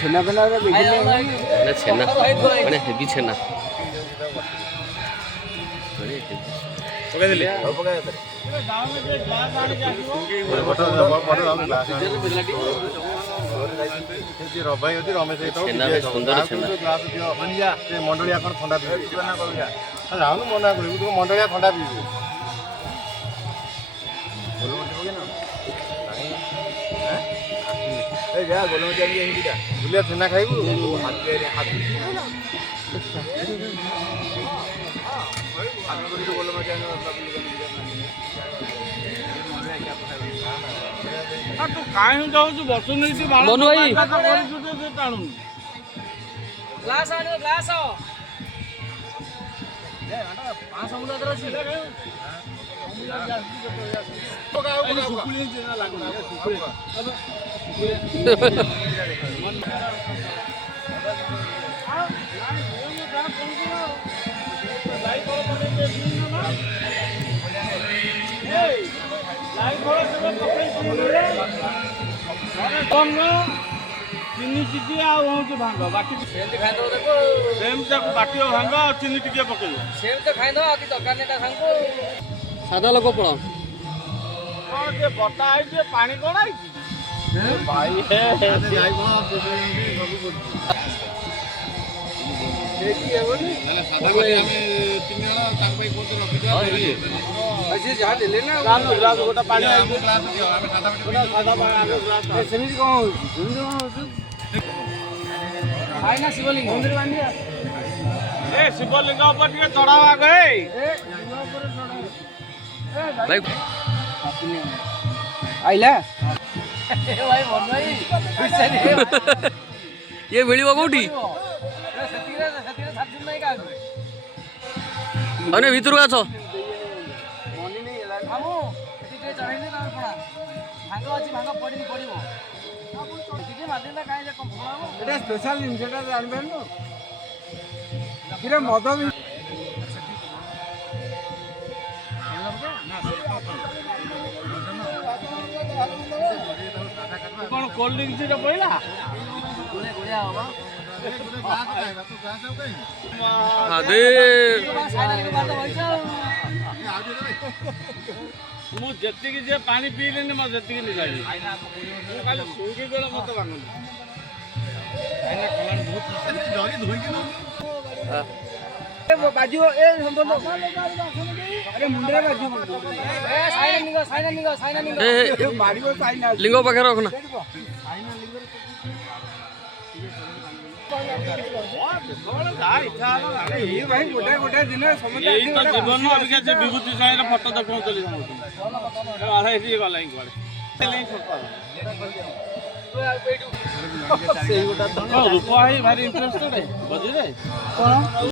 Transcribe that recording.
छेना बना ना छेना माने हेवी छेना छेना भाई सुंदर छेना मंडलिया ठंडा पी जाऊन मना कर मंडलिया ठंडा पी बुलिया छेना खाइबू तू काय जाऊ बसु नहीं मनु भाई ग्लास आने ग्लास आओ चीनी टिके आउँ भांग बाटी सेम खाइदो देखो सेम बाटी भांग चीनी टिके पकेल सेम तो खाइदो अति दरकार नेटा सांगो सादा लोक पड़ा बता है पानी कौन आई भाई गोटा पानी शिवलिंग मंदिर बांधिया ए शिवलिंग ऊपर टिके चढ़ाओ आगे भाई आइला भाई मन भाई पैसा नहीं ये मिलिबो कोठी सतीरे साथी नहीं का अने भितर आछ हमु एटी चढ़ाइले ना पड़ा भांग अछि भांग पड़ी पड़िबो एटी मादिना काई जे कम फलाबो এটা স্পেশাল জিনিসটা জানবেন না কিরে মদ কোন কোল্ড ড্রিঙ্কস এটা পইলা गुड़े गुड़िया होबा आदे साइड के बात होइछ मु जत्ती जे पानी पीलेनी म जत्ती नि जाई खाली सुगी बेला मत भांगन आइना कलान बहुत जरी धोई के ए बाजियो ए संबंध अरे मुंडे बाजियो ए साइड निगो ए मारियो साइना लिंग पाखे रखना भाई गोटे गोटे दिन समझ जीवन अभी विभूति साई फटो देखो चली गला रूपा भाई भारी इंटरेस्टेड है बजी रे